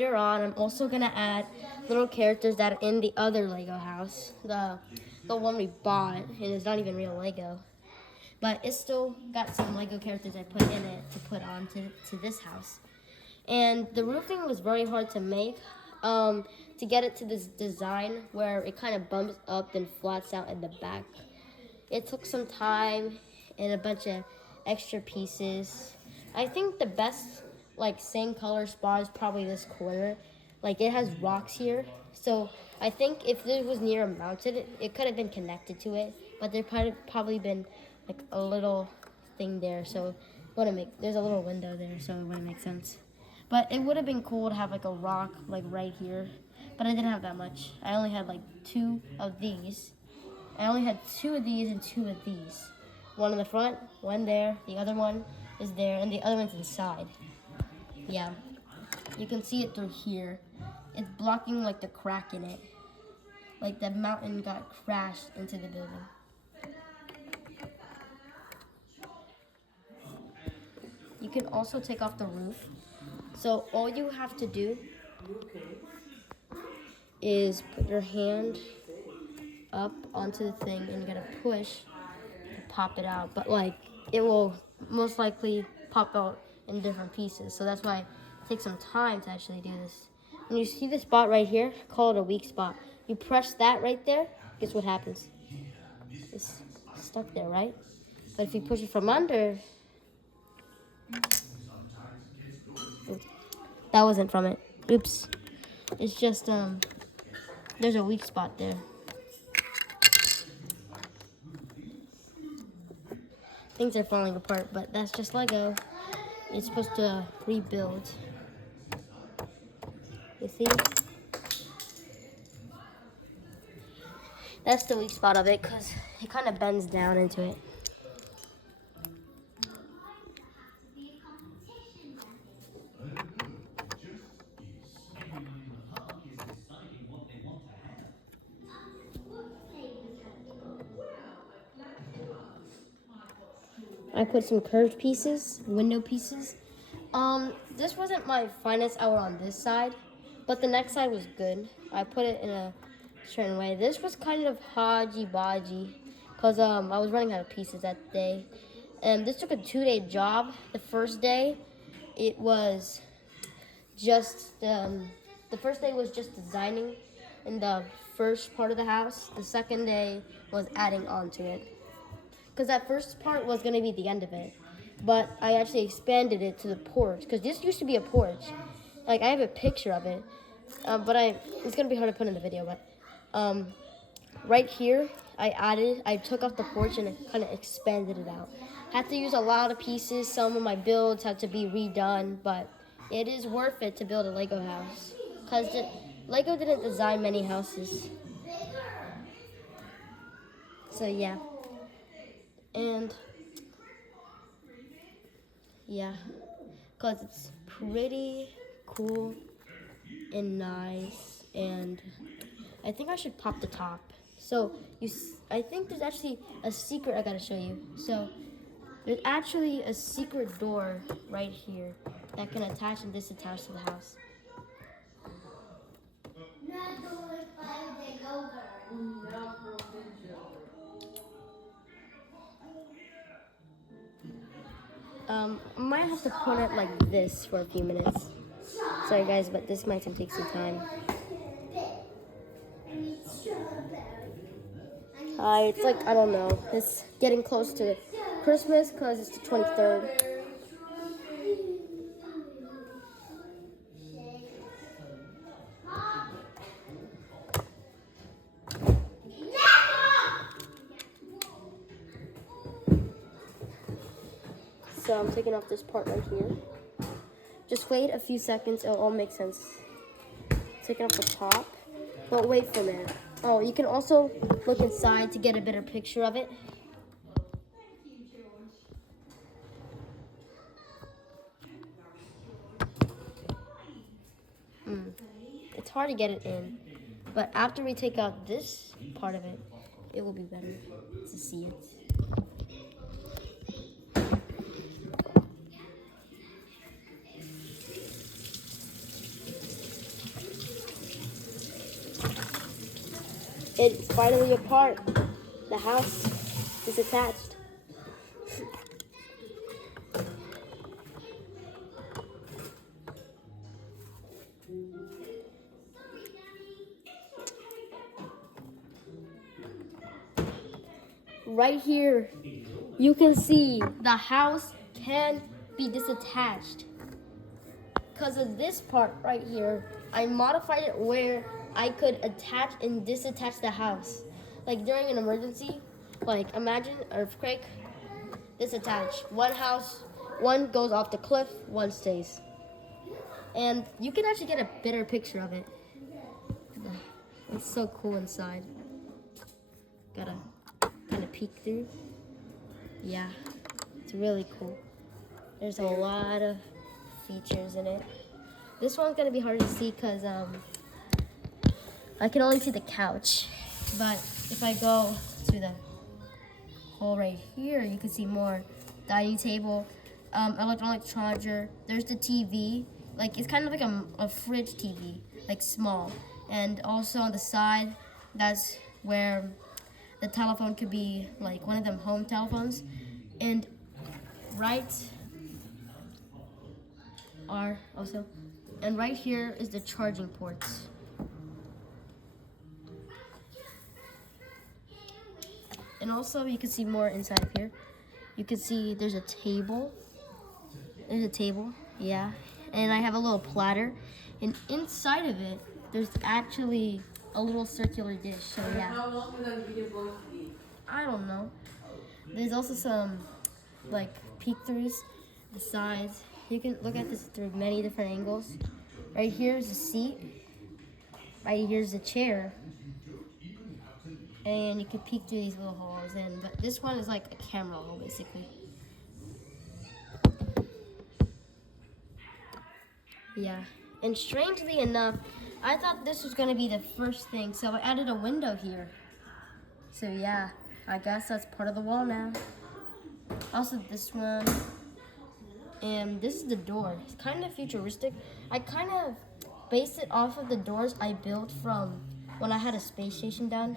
Later on, I'm also gonna add little characters that are in the other Lego house, the one we bought, and it's not even real Lego, but it's still got some Lego characters I put in it to put on to this house. And the roofing was very hard to make, to get it to this design where it kind of bumps up and flats out in the back. It took some time and a bunch of extra pieces. I think the best, like, same color spot is probably this corner. Like, it has rocks here, so I think if this was near a mountain, it could have been connected to it, but there could have probably been like a little thing there, so there's a little window there, so it wouldn't make sense. But it would have been cool to have like a rock like right here, but I didn't have that much. I only had like two of these. I only had two of these and two of these. One in the front, one there, the other one is there, and the other one's inside. Yeah, you can see it through here. It's blocking like the crack in it. Like the mountain got crashed into the building. You can also take off the roof. So all you have to do is put your hand up onto the thing and you gotta push to pop it out. But like it will most likely pop out in different pieces. So that's why it takes some time to actually do this. When you see the spot right here, call it a weak spot. You press that right there, guess what happens? It's stuck there, right? But if you push it from under, that wasn't from it. Oops. It's just there's a weak spot there. Things are falling apart, but that's just Lego. It's supposed to rebuild. You see? That's the weak spot of it because it kind of bends down into it. I put some curved pieces, window pieces. This wasn't my finest hour on this side, but the next side was good. I put it in a certain way. This was kind of hodgy-bodgy because I was running out of pieces that day. And this took a 2-day job. The first day, it was just, the first day was just designing in the first part of the house. The second day was adding on to it. Because that first part was going to be the end of it. But I actually expanded it to the porch. Because this used to be a porch. Like, I have a picture of it. But it's going to be hard to put in the video. But right here, I took off the porch and kind of expanded it out. Had to use a lot of pieces. Some of my builds had to be redone. But it is worth it to build a Lego house. Because Lego didn't design many houses. So, yeah. And yeah, because it's pretty cool and nice, and I think I should pop the top. So I think there's actually a secret I gotta show you. So there's actually a secret door right here that can attach and disattach to the house. I might have to put it like this for a few minutes. Sorry guys, but this might take some time. It's like, I don't know, it's getting close to Christmas because it's the 23rd. So I'm taking off this part right here. Just wait a few seconds, it'll all make sense. Taking off the top, but wait for a minute. Oh, you can also look inside to get a better picture of it. It's hard to get it in, but after we take out this part of it, it will be better to see it. It's finally apart. The house is attached. Right here, you can see the house can be disattached. Because of this part right here, I modified it where I could attach and disattach the house. Like during an emergency, like imagine an earthquake, disattach. One goes off the cliff, one stays. And you can actually get a better picture of it. It's so cool inside. Gotta kind of peek through. Yeah, it's really cool. There's a lot of features in it. This one's gonna be hard to see because I can only see the couch. But if I go to the hole right here, you can see more. Dining table, electronic charger. There's the TV. Like it's kind of like a fridge TV, like small. And also on the side, that's where the telephone could be, like one of them home telephones. And right here is the charging ports. And also you can see more inside of here. You can see there's a table. Yeah. And I have a little platter. And inside of it, there's actually a little circular dish. So yeah. How long will that video going to be? I don't know. There's also some like peek-throughs, the sides. You can look at this through many different angles. Right here is a seat. Right here's a chair. And you can peek through these little holes. But this one is like a camera hole, basically. Yeah. And strangely enough, I thought this was gonna be the first thing, so I added a window here. So yeah, I guess that's part of the wall now. Also this one. And this is the door. It's kind of futuristic. I kind of based it off of the doors I built from when I had a space station done.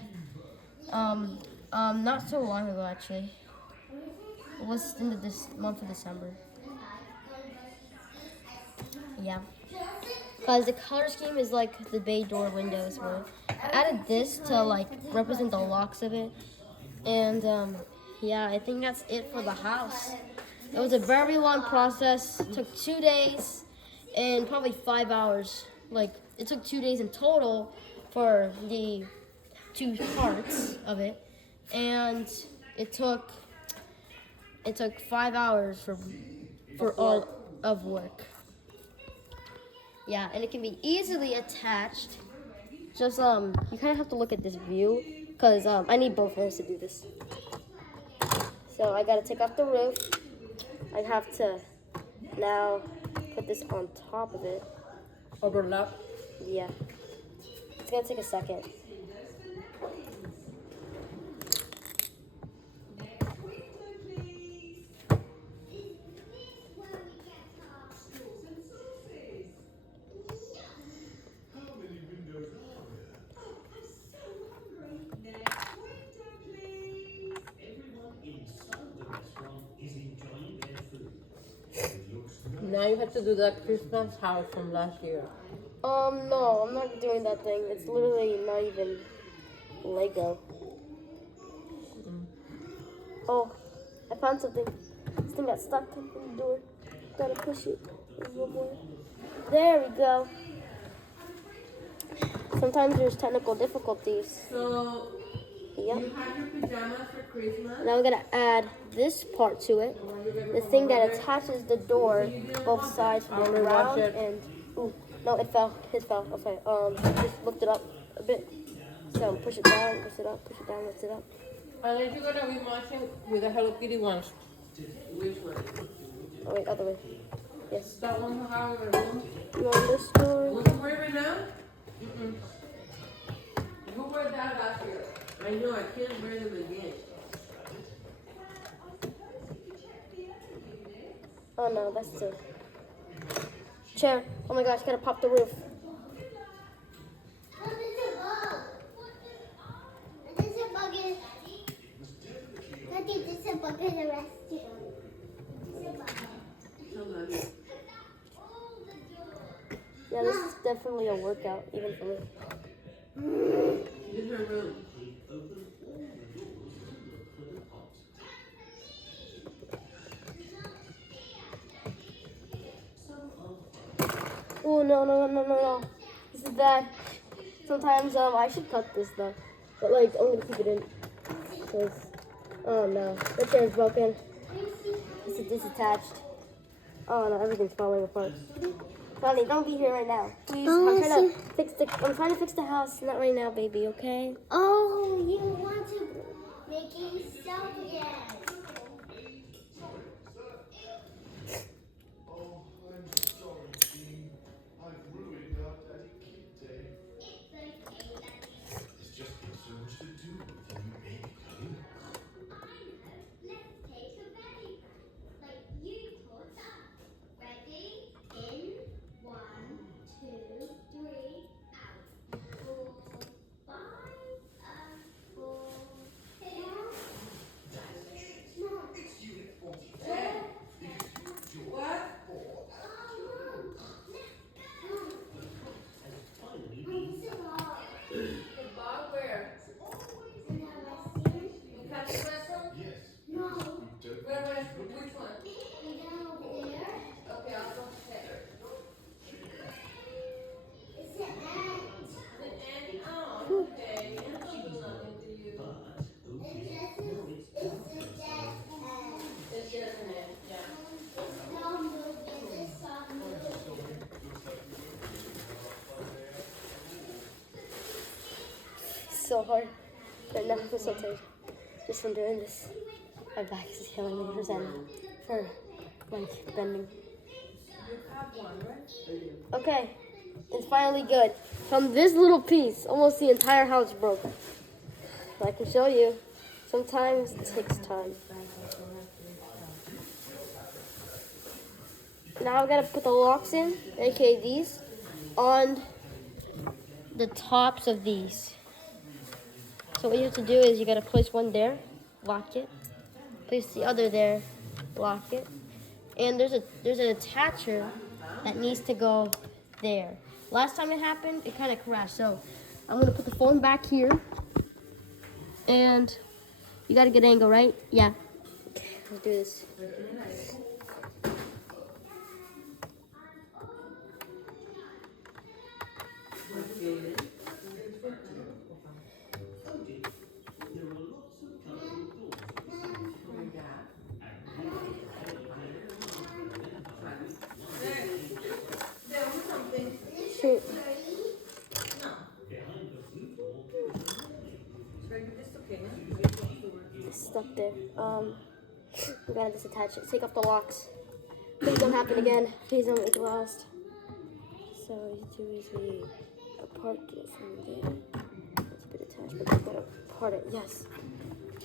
Not so long ago actually. It was in this month of December. Yeah. Because the color scheme is like the bay door windows were. I added this to like represent the locks of it. And yeah, I think that's it for the house. It was a very long process. It took 2 days and probably 5 hours. Like it took 2 days in total for the 2 parts of it. And it took 5 hours for all of work. Yeah, and it can be easily attached. Just you kind of have to look at this view because I need both hands to do this. So I gotta take off the roof. I have to now put this on top of it. Overlap? Yeah. It's gonna take a second. Now you have to do that Christmas house from last year. No, I'm not doing that thing. It's literally not even Lego. Oh, I found something. This thing got stuck in the door. Gotta push it a little more. There we go. Sometimes there's technical difficulties. So, yep. You had your pajamas for Christmas? Now we're gonna add this part to it. The thing that attaches the door, both sides from the ground and ooh, no, it fell. It fell. Okay. Just lift it up a bit. So push it down, push it up, push it down, lift it up. And then you're gonna be matching with the Hello Kitty ones. Which one? Oh wait, other way. Yes. That one you have in the room? You want this door? Will you wear it now? You wore that last year. I know, I can't wear them again. Oh no, that's the chair. Oh my gosh, gotta pop the roof. is definitely a workout, even for me. In her room. Oh no. This is bad. Sometimes I should cut this though. But like I'm gonna keep it in. Cause oh no. The chair's broken. It's disattached. Oh no, everything's falling apart. Connie, don't be here right now. Please. I'm trying to fix the house. Not right now, baby, okay? Oh, you want to make yourself again. So hard. Right now, I'm so tired. Just from doing this. My back is killing me for like bending. Okay, it's finally good. From this little piece, almost the entire house broke. I can show you. Sometimes it takes time. Now I've got to put the locks in, aka these, on the tops of these. So what you have to do is you got to place one there, lock it. Place the other there, lock it. And there's an attacher that needs to go there. Last time it happened, it kind of crashed. So I'm gonna put the phone back here. And you got a good angle, right? Yeah. Let's do this. Shoot. It's stuck there. We gotta disattach it. Take off the locks. Please don't happen again. Please don't get lost. So what you do is we apart it from there. It's a bit attached, but we gotta part it. Yes.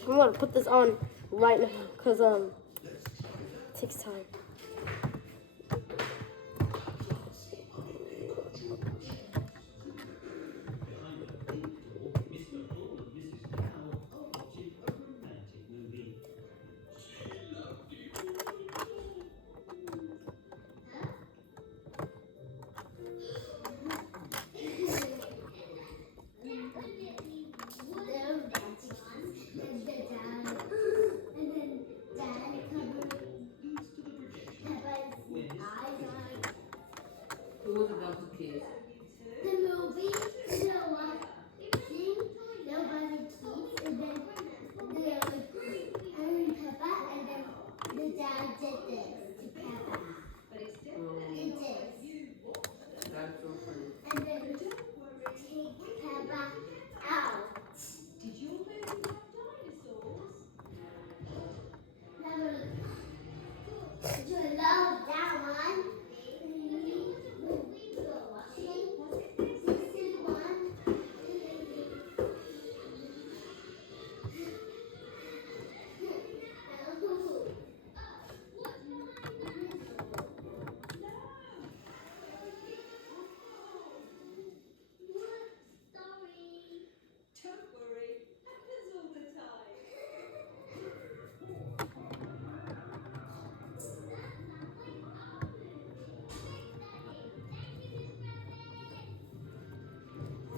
I'm gonna put this on right now because it takes time.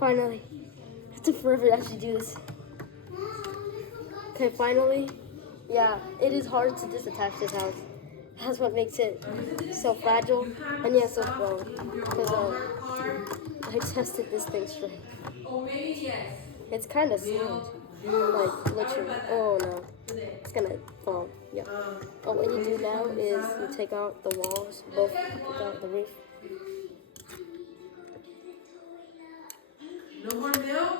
Finally. It took forever to actually do this. Okay, finally. Yeah, it is hard to disattach this house. That's what makes it so fragile and yeah, so strong. Because I tested this thing straight. Oh, maybe yes. It's kind of solid. Like, literally. Oh no. It's gonna fall. Yeah. Oh, what you do now is you take out the walls, both the roof. No more milk?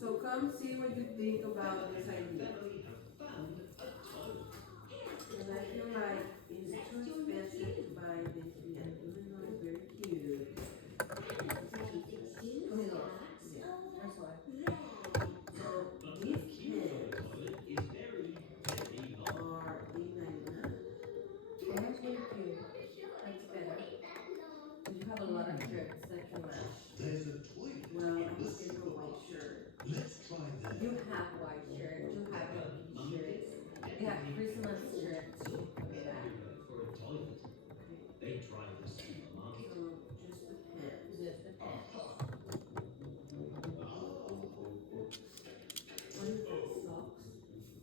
So come see what you think about this idea. And I feel like it's too expensive to buy this yet, even though it's very cute. That's why. So these pins are $8.99. Oh, that's really cute. That's better. You have a lot of shirts that can match. Well, I'm looking for a white shirt. You have white shirts. You have lucky shirts. You have Christmas shirts. Okay, that. Okay. So just the pants. Just the pants. What is that? Socks?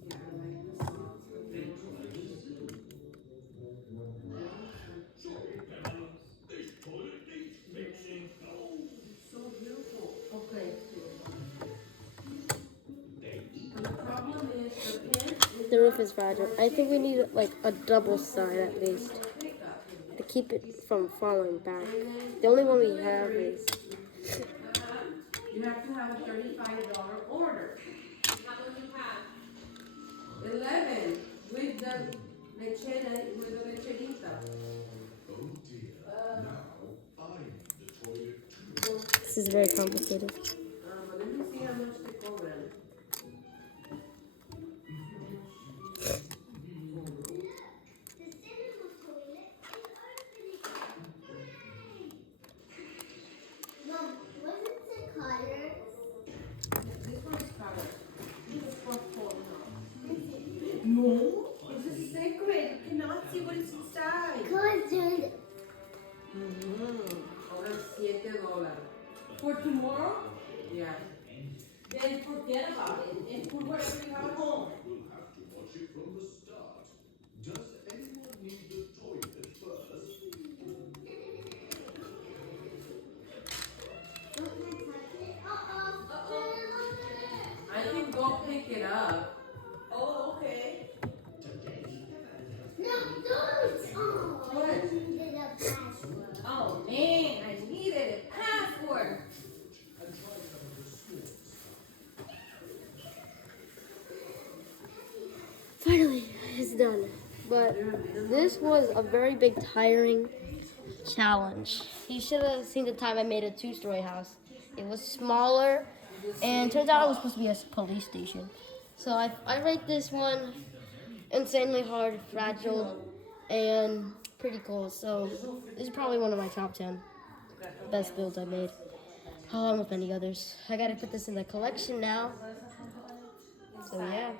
Yeah, I like the socks. Okay. So beautiful. Okay. And the problem is the pants. The roof is fragile. I think we need like a double side at least to keep it from falling back. The only one we have is You have to have a $35 order. How many you have? 11 with the lecherita. this is very complicated. But let me see how much they cobran. Mom, wasn't it colors? This one's covered. This is for $4. No, it's a secret. You cannot see what is inside. Cousin. Cobran $7. For tomorrow? Yeah. Then forget about it and put whatever you have at home. I can go pick it up. Oh, okay. No, don't. Oh, What? I needed a password. Oh man, I needed a password. Finally, it's done. But this was a very big, tiring challenge. You should have seen the time I made a 2-story house. It was smaller, and turns out it was supposed to be a police station. So I rate this one insanely hard, fragile, and pretty cool. So this is probably one of my top 10 best builds I made, along with many others. I gotta put this in the collection now. So yeah.